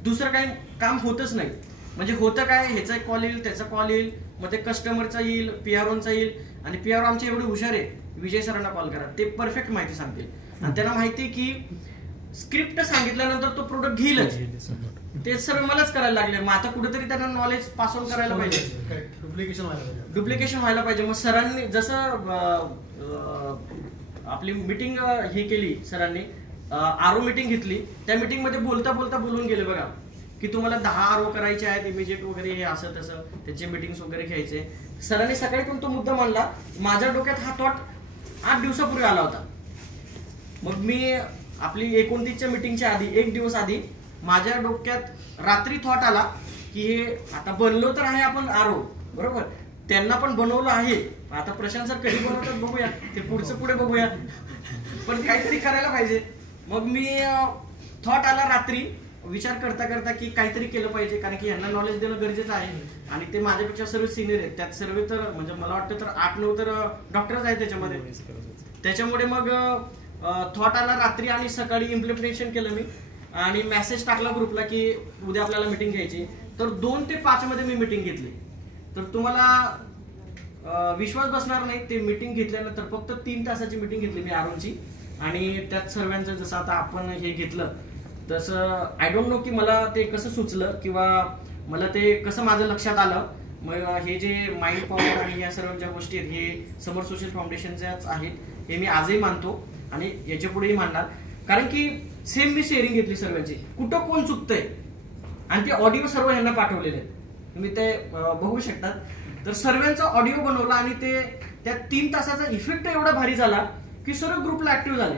दुसरं काही काम होतच नाही. म्हणजे होतं काय, ह्याचा एक कॉल येईल, त्याचा कॉल येईल, मग ते कस्टमरचा येईल, PROचा येईल. आणि PRO आमचे एवढे हुशार आहे, विजय सरांना कॉल करा, ते परफेक्ट माहिती सांगतील. आणि त्यांना माहिती आहे की स्क्रिप्ट सांगितल्यानंतर तो प्रोडक्ट घेईलच, ते सर्व मलाच करायला लागले. मग आता कुठेतरी त्यांना नॉलेज पास ऑन करायला पाहिजे, डुप्लिकेशन व्हायला पाहिजे. मग सरांनी जसं आपली मीटिंग हे केली, सरांनी RO मीटिंग घेतली, त्या मीटिंग मध्ये बोलता बोलता बोलून गेले बघा की तुम्हाला 10 RO करायचे आहेत, इमिजिएट वगैरे, हे असं तसं, त्याचे मीटिंग्स वगैरे घ्यायचे. सरांनी सकाळी पण तो मुद्दा मांडला, माझ्या डोक्यात हा थॉट 8 दिवसापूर्वी आला होता. मग मी आपली 29च्या मीटिंगच्या आधी 1 दिवस आधी माझ्या डोक्यात रात्री थॉट आला की हे आता बनलो तर आहे आपण RO, बरोबर, त्यांना पण बनवलं आहे. आता प्रशांत सर कधी बनवतात बघूया, ते पुढचं पुढे बघूया, पण काहीतरी करायला पाहिजे. मग मी थॉट आला रात्री, विचार करता करता की काहीतरी केलं पाहिजे, कारण की यांना नॉलेज देणं गरजेचं आहे. आणि ते माझ्यापेक्षा सर्व सिनियर आहेत, त्यात सर्व तर म्हणजे मला वाटतं तर 8-9 तर डॉक्टरच आहेत त्याच्यामध्ये. त्याच्यामुळे मग थॉट आला रात्री आणि सकाळी इम्प्लिमेंटेशन केलं मी. आणि मेसेज टाकला ग्रुपला की उद्या आपल्याला मीटिंग घ्यायची. तर 2 ते 5 मध्ये मी मीटिंग घेतली. तर तुम्हाला विश्वास बसणार नाही. ते मीटिंग घेतल्यानंतर फक्त 3 तासाची मीटिंग घेतली मी आरोनची, आणि त्यात सर्वांचं जसं आता आपण हे घेतलं तसं आय डोंट नो की मला ते कसं सुचलं किंवा मला ते कसं माझं लक्षात आलं. मग हे जे माइंड पॉवर आणि या सर्व ज्या गोष्टी आहेत हे समर सोशल फाउंडेशनच्याच आहेत हे मी आजही मानतो आणि याच्या पुढेही मानणार. कारण की सेम मी शेअरिंग घेतली सर्वांची, कुठं कोण चुकतंय, आणि ते ऑडिओ सर्व यांना पाठवलेले आहेत, तुम्ही ते बघू शकतात. तर सर्वांचा ऑडिओ बनवला आणि ते त्या 3 तासाचा इफेक्ट एवढा भारी झाला की सर्व ग्रुपला ऍक्टिव्ह झाले.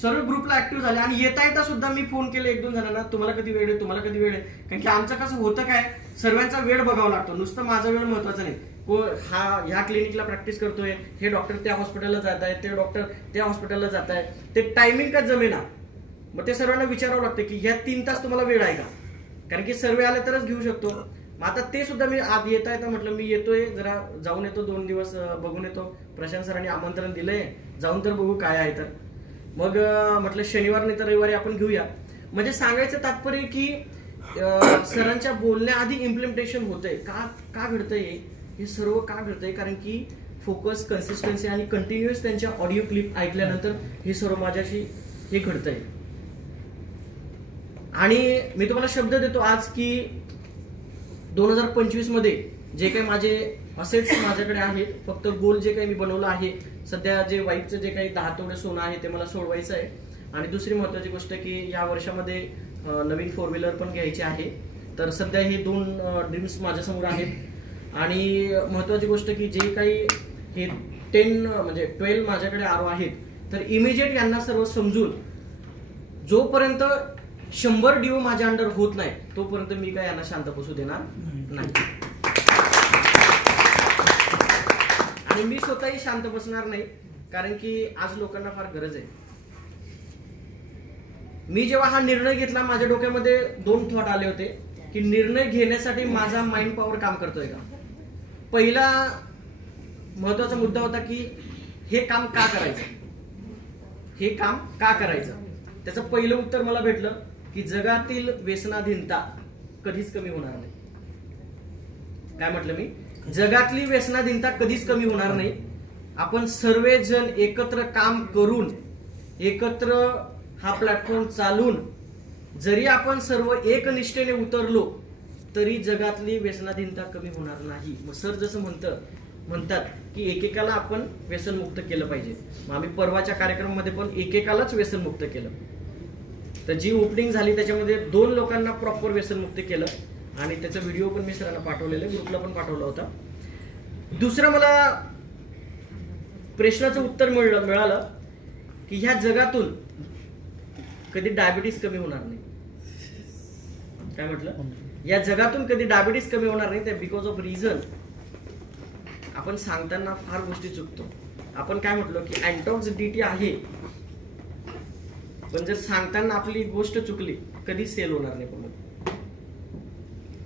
सर्व ग्रुपला ऍक्टिव्ह झाले आणि येता सुद्धा मी फोन केले 1-2 जणांना, तुम्हाला कधी वेळ आहे, तुम्हाला कधी वेळ आहे. कारण की आमचं कसं होतं काय, सर्वांचा वेळ बघावा लागतो, नुसतं माझा वेळ महत्वाचा नाही. हा ह्या क्लिनिकला प्रॅक्टिस करतोय, हे डॉक्टर त्या हॉस्पिटलला जात आहे, ते डॉक्टर त्या हॉस्पिटलला जात आहे, ते टायमिंग का जमेना. मग ते सर्वांना विचारावं लागतं की ह्या 3 तास तुम्हाला वेळ आहे का, कारण की सर्वे आले तरच घेऊ शकतो. मग आता ते सुद्धा मी आत येता म्हटलं मी येतोय, जरा जाऊन येतो, 2 दिवस बघून येतो. प्रशांत सरांनी आमंत्रण दिलंय, जाऊन तर बघू काय आहे. तर मग म्हटलं शनिवार नाही तर रविवारी आपण घेऊया. म्हणजे सांगायचं तात्पर्य की सरांच्या बोलण्याआधी इम्प्लिमेंटेशन होतंय. का घडतंय हे सर्व का घडतंय, कारण की फोकस, कन्सिस्टन्सी आणि कंटिन्युअस त्यांच्या ऑडिओ क्लिप ऐकल्यानंतर हे सर्व माझ्याशी हे घडतंय. आणि मी तुम्हाला शब्द देतो आज की 2025 मध्ये जे काही माझे असेट्स माझ्याकडे आहेत, फक्त गोल जे काही मी बनवलं आहे सध्या, जे वाईफचं जे काही 10 तोळे सोनं आहे ते मला सोडवायचं आहे. आणि दुसरी महत्वाची गोष्ट की या वर्षामध्ये नवीन 4 व्हीलर पण घ्यायची आहे. तर सध्या हे 2 ड्रीम्स माझ्यासमोर आहेत. आणि महत्वाची गोष्ट की जे काही हे 12 माझ्याकडे आरो आहेत, तर इमिजिएट यांना सर्व समजून जोपर्यंत 100 डिओ माझ्या अंडर होत नाही तोपर्यंत मी काय यांना शांत बसू देणार नाही. आणि मी स्वतःही शांत बसणार नाही, कारण की आज लोकांना फार गरज आहे. मी जेव्हा हा निर्णय घेतला माझ्या डोक्यामध्ये 2 थॉट आले होते की निर्णय घेण्यासाठी माझा माइंड पॉवर काम करतोय का. पहिला महत्वाचा मुद्दा होता की हे काम का करायचं, हे काम का करायचं. त्याचं पहिलं उत्तर मला भेटलं की जगातील व्यसनाधीनता कधीच कमी होणार नाही. काय म्हटलं मी, जगातली व्यसनाधीनता कधीच कमी होणार नाही. आपण सर्वजण एकत्र काम करून, एकत्र हा प्लॅटफॉर्म चालून जरी आपण सर्व एकनिष्ठेने उतरलो तरी जगातली व्यसनाधीनता कमी होणार नाही. मग सर जसं म्हणतात की एकेकाला आपण व्यसनमुक्त केलं पाहिजे. मग आम्ही परवाच्या कार्यक्रमामध्ये पण एकेकालाच व्यसनमुक्त केलं. तर जी ओपनिंग झाली त्याच्यामध्ये 2 लोकांना प्रॉपर व्यसनमुक्त केलं आणि त्याचा व्हिडिओ पण मी सरांना पाठवलेला, ग्रुपला पण पाठवला होता. दुसरं मला प्रश्नाचं उत्तर मिळालं की ह्या जगातून कधी डायबिटीस कमी होणार नाही. काय म्हटलं, या जगातून कधी डायबिटीस कमी होणार नाही. त्या बिकॉज ऑफ रिझन आपण सांगताना फार गोष्टी चुकतो. आपण काय म्हटलो की अँटॉक्स डीटी आहे, पण जर सांगताना आपली गोष्ट चुकली कधी सेल होणार नाही. पण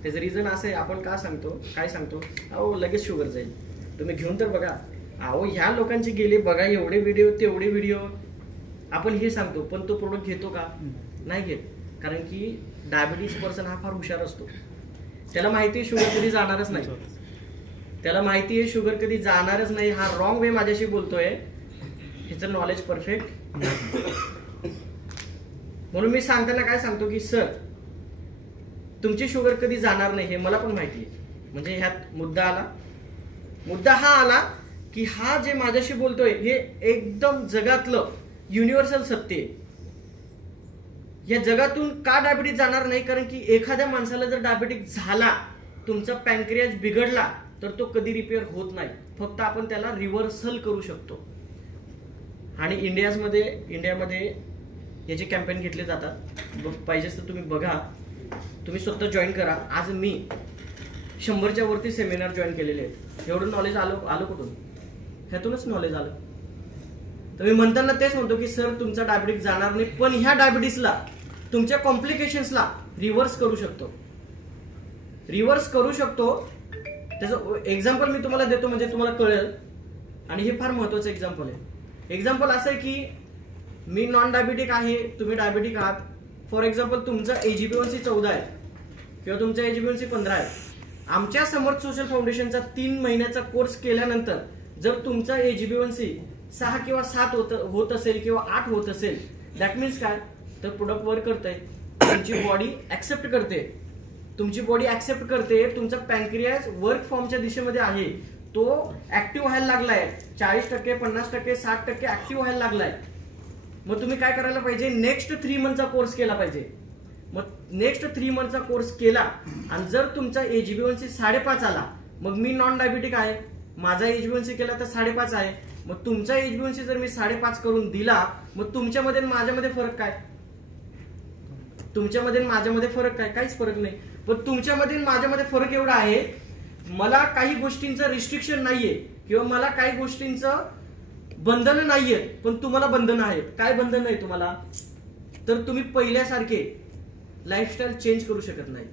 त्याचं रिझन असं आहे, आपण का सांगतो, काय सांगतो, अहो लगेच शुगर जाईल, तुम्ही घेऊन तर बघा. अहो ह्या लोकांचे गेले बघा एवढे व्हिडिओ तेवढे व्हिडिओ, आपण हे सांगतो. पण तो प्रोडक्ट घेतो का, नाही घेत. कारण की डायबिटीस पर्सन हा फार हुशार असतो. त्याला माहिती आहे शुगर कधी जाणारच नाही, त्याला माहिती आहे शुगर कधी जाणारच नाही. हा रॉंग वे माझ्याशी बोलतोय, ह्याचं नॉलेज परफेक्ट नाही. म्हणून मी सांगताना काय सांगतो की सर तुमची शुगर कधी जाणार नाही हे मला पण माहिती आहे. म्हणजे ह्यात मुद्दा हा आला की हा जे माझ्याशी बोलतोय हे एकदम जगातलं युनिव्हर्सल सत्य आहे. या जगातून का डायबिटीस जाणार नाही, कारण की एखाद्या माणसाला जर डायबिटीस झाला, तुमचा पॅनक्रियास बिघडला तर तो कधी रिपेअर होत नाही. फक्त आपण त्याला रिव्हर्सल करू शकतो. आणि इंडियामध्ये याचे कॅम्पेन घेतले जातात. पाहिजेच तर तुम्ही बघा, तुम्ही स्वतः जॉईन करा. आज मी 100च्या वरती सेमिनार जॉईन केलेले आहेत. एवढं नॉलेज आलं कुठून, ह्यातूनच नॉलेज आलं. तर मी म्हणताना तेच म्हणतो की सर तुमचा डायबिटीस जाणार नाही, पण ह्या डायबिटीसला तुमच्या कॉम्प्लिकेशन्सला रिव्हर्स करू शकतो. त्याचं एक्झाम्पल मी तुम्हाला देतो म्हणजे तुम्हाला कळेल. आणि हे फार महत्वाचं एक्झाम्पल आहे. एक्झाम्पल असं आहे की मी नॉन डायबिटिक आहे, तुम्ही डायबिटिक आहात. फॉर एक्झाम्पल तुमचा HbA1c 14 आहे किंवा तुमचा HbA1c 15 आहे. आमच्या समर्थ सोशल फाउंडेशनचा 3 महिन्याचा कोर्स केल्यानंतर जर तुमचा HbA1c 6 किंवा 7 होत असेल किंवा 8 होत असेल, दॅट मीन्स काय, तर प्रोडक्ट वर्क करतंय, तुमची बॉडी ऍक्सेप्ट करते, तुमचा पॅनक्रियास वर्क फॉर्मच्या दिशेमध्ये आहे, तो ऍक्टिव्ह व्हायला लागलाय, 40%, 50%, 60% ऍक्टिव्ह व्हायला लागलाय. मग तुम्ही काय करायला पाहिजे, नेक्स्ट 3 मंथचा कोर्स केला पाहिजे. मग नेक्स्ट 3 मंथचा कोर्स केला आणि जर तुमचा HbA1c 5.5 आला, मग मी नॉन डायबिटिक आहे, माझा HbA1c केला तर 5.5 आहे, मग तुमचा HbA1c जर मी 5.5 करून दिला, मग तुमच्यामध्ये माझ्यामध्ये फरक काय, तुमच्यामध्ये माझ्यामध्ये फरक काय, काहीच फरक नाही. पण तुमच्यामध्ये माझ्यामध्ये फरक एवढा आहे, मला काही गोष्टींचं रिस्ट्रिक्शन नाहीये किंवा मला काही गोष्टींचं बंधन नाहीये, पण तुम्हाला बंधन आहेत. काय बंधन आहे तुम्हाला, तर तुम्ही पहिल्यासारखे लाईफस्टाईल चेंज करू शकत नाही.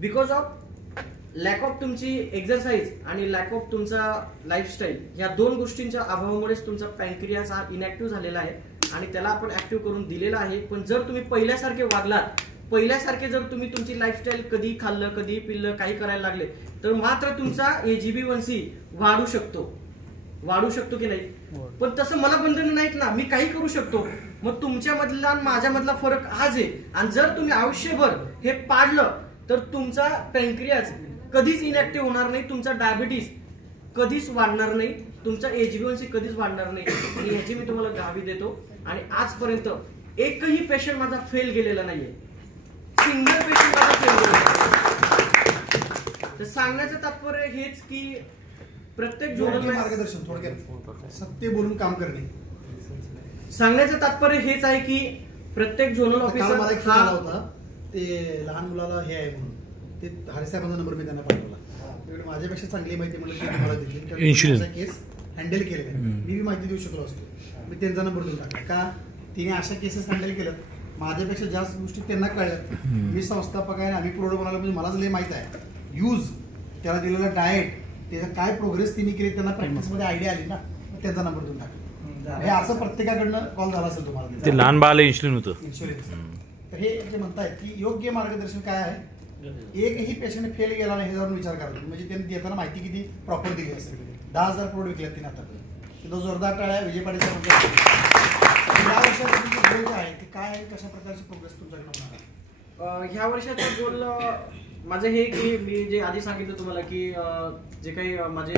बिकॉज ऑफ लॅक ऑफ तुमची एक्सरसाइज आणि लॅक ऑफ तुमचा लाईफस्टाईल, या 2 गोष्टींच्या अभावामुळेच तुमचा पॅनक्रियास हा इनॅक्टिव्ह झालेला आहे आणि त्याला आपण ऍक्टिव्ह करून दिलेला आहे. पण जर तुम्ही पहिल्यासारखे वागलात, पहिल्यासारखे जर तुम्ही तुमची लाईफस्टाईल कधी खाल्लं, कधी पिल्लं, काही करायला लागले, तर मात्र तुमचा HbA1c वाढू शकतो की नाही. पण तसं मला बंधन नाहीत ना, मी काही करू शकतो. मग तुमच्यामधला आणि माझ्यामधला फरक हाच आहे. आणि जर तुम्ही आयुष्यभर हे पाडलं तर तुमचा पॅनक्रियास कधीच इनॅक्टिव्ह होणार नाही, तुमचा डायबिटीस कधीच वाढणार नाही, तुमचा HbA1c कधीच वाढणार नाही. आणि ह्याची मी तुम्हाला ग्वाही देतो. आणि आजपर्यंत एकही पेशंट माझा फेल गेलेला नाहीये, सिंगल पेशंट माझा फेल गेलेला. तर सांगण्याचं तात्पर्य हेच की प्रत्येक झोनल मार्गदर्शन, थोडक्यात सत्य बोलून काम करणे. सांगण्याचं तात्पर्य हेच आहे की प्रत्येक झोनल ऑफिसर मला एक आला होता, ते लहान मुलाला हे आहे म्हणून, ते हरिसाहेबांचा नंबर मी त्यांना पाठवला. त्यावेळी माझ्यापेक्षा चांगली माहिती म्हणून केस हँडल केले, मी माहिती देऊ शकलो असतो. मी त्यांचा नंबर देऊन टाकला. का, तिने अशा केसेस हँडल केल्यात, माझ्यापेक्षा जास्त गोष्टी त्यांना कळल्यात. मी संस्थापक आहे, आम्ही प्रोडक्ट बनवला म्हणजे मलाच लय माहित आहे. यूज, त्याला दिलेला डाएट, त्याचा काय प्रोग्रेस तिने केली, त्यांना प्रॅक्टिसमध्ये आयडिया आली ना, त्याचा नंबर देऊन टाकला. हे असं प्रत्येकाकडनं कॉल झाला असेल तुम्हाला. ते लहान बाळ इन्शुलिन होतं. तर हे जे म्हणतायत की योग्य मार्गदर्शन काय आहे, एकही पेशंट फेल गेला नाही ह्याच्यावर विचार करा. म्हणजे त्यांनी देताना माहिती किती प्रॉपर दिली असेल. 10,000 प्रोडक्ट विकल्यात तिने आतापर्यंत. तो जोरदार टाळ्या विजय पाटील साहेब. या वर्षाचा गोल आहे की काय आहे, कशा प्रकारची प्रोग्रेस तुमच्याकडे होणार आहे? ह्या वर्षाचा गोल माझं हे की मी जे आधी सांगितलं तुम्हाला की जे काही माझे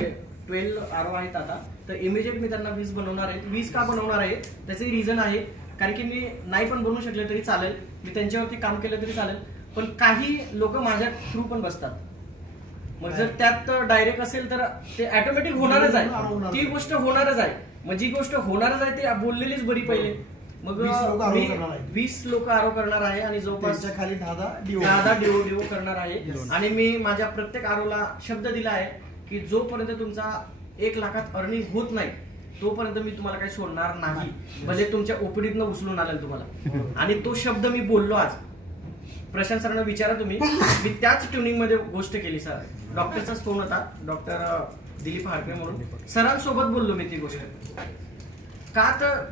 12 RO आहेत आता, तर इमिजिएट मी त्यांना 20 बनवणार आहे. 20 का बनवणार आहे त्याचे रिझन आहे, कारण की मी नाही पण बनवू शकले तरी चालेल, मी त्यांच्यावरती काम केलं तरी चालेल. पण काही लोक माझ्या थ्रू पण बसतात. मग जर त्यात डायरेक्ट असेल तर ते ऑटोमॅटिक होणारच आहे, ती गोष्ट होणारच आहे. मग जी गोष्ट होणारच आहे ते बोललेलीच बरी पहिले. मग 20 लोक आरो करणार आहे आणि जवळपास खाली 10 डिओ करणार आहे. आणि मी माझ्या प्रत्येक आरोला शब्द दिला आहे की जोपर्यंत तुमचा 1 लाखात अर्निंग होत नाही तोपर्यंत मी तुम्हाला काही सोडणार नाही, भले तुमच्या ओपीडीतनं उचलून आलेल तुम्हाला. आणि तो शब्द मी बोललो आज. प्रशांत सरांना विचारा तुम्ही, मी त्याच ट्युनिंग मध्ये गोष्ट केली. सर डॉक्टरचाच फोन होता, डॉक्टर दिलीप हाडके म्हणून, सरांसोबत बोललो मी ती गोष्ट. का तर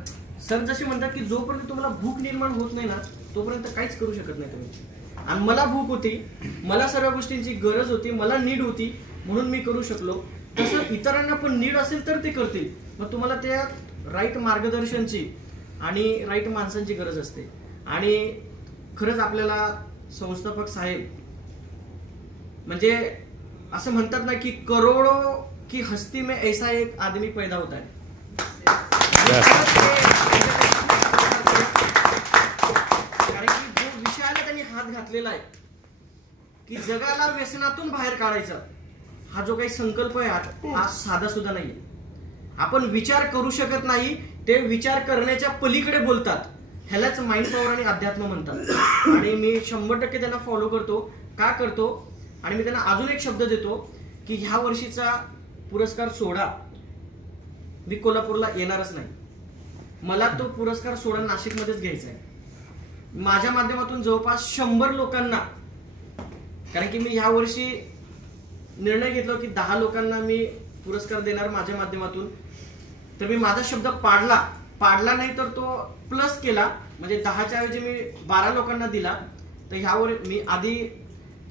सर जसे म्हणतात की जोपर्यंत तुम्हाला भूक निर्माण होत नाही ना तोपर्यंत काहीच करू शकत नाही तुम्ही. आणि मला भूक होती, मला सर्व गोष्टींची गरज होती, मला नीड होती, म्हणून मी करू शकलो. तसं इतरांना पण नीड असेल तर ते करतील. मग तुम्हाला त्या राईट मार्गदर्शनची आणि राईट माणसांची गरज असते. आणि खरंच आपल्याला संस्थापक साहेब म्हणजे असं म्हणतात ना की करोडो की हस्ती में ऐसा एक आदमी पैदा होता है. कारण की जो विषयाला त्यांनी हात घातलेला आहे की जगाला व्यसनातून बाहेर काढायचा, हा जो काही संकल्प आहे हा साधा सुद्धा नाहीये. आपण विचार करू शकत नाही, ते विचार करण्याच्या पलीकडे बोलतात, ह्यालाच माइंड पॉवर आणि अध्यात्म म्हणतात. आणि मी 100% त्यांना फॉलो करतो. का करतो, आणि मी त्यांना अजून एक शब्द देतो की ह्या वर्षीचा पुरस्कार सोहळा मी कोल्हापूरला येणारच नाही. मला तो पुरस्कार सोहळा नाशिकमध्येच घ्यायचा आहे. माझ्या माध्यमातून जवळपास 100 लोकांना, कारण की मी ह्या वर्षी निर्णय घेतला की 10 लोकांना मी पुरस्कार देणार माझ्या माध्यमातून. तर मी माझा शब्द पाडला नाही तर तो प्लस केला, म्हणजे 10च्या ऐवजी मी 12 लोकांना दिला. तर ह्यावर मी आधी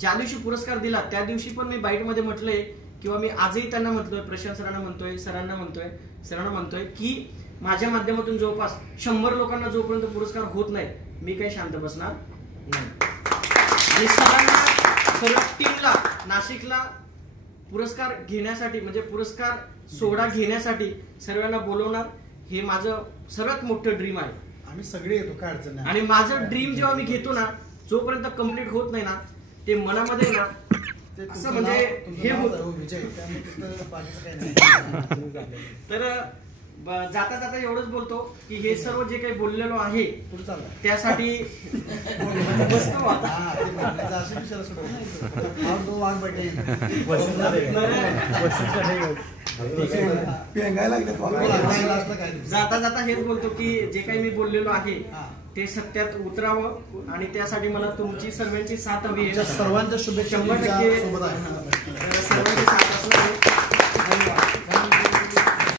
ज्या दिवशी पुरस्कार दिला त्या दिवशी पण मी बाईटमध्ये म्हटलंय किंवा मी आजही त्यांना म्हणतोय, प्रशांत सरांना म्हणतोय, सरांना म्हणतोय की माझ्या माध्यमातून जवळपास 100 लोकांना जोपर्यंत पुरस्कार होत नाही मी काही शांत बसणार नाही. आणि सरांना, सर्व टीमला, नाशिकला पुरस्कार घेण्यासाठी म्हणजे पुरस्कार सोहळा घेण्यासाठी सर्वांना बोलवणार हे माझं सर्वात मोठं ड्रीम आहे. आम्ही सगळे येतो, काय अडचण नाही. आणि माझं ड्रीम जेव्हा मी घेतो ना, जोपर्यंत कम्प्लीट होत नाही ना, ते मनामध्ये ना असं म्हणजे हे होत. तर जाता जाता एवढंच बोलतो की हे सर्व जे काही बोललेलो आहे त्यासाठी बसतो आता. जाता जाता हेच बोलतो की जे काही मी बोललेलो आहे ते सत्यात उतरावं आणि त्यासाठी मला तुमची सर्वांची साथ हवी आहे. सर्वांच्या शुभेच्छा. 100% सर्वांची साथ असणार आहे.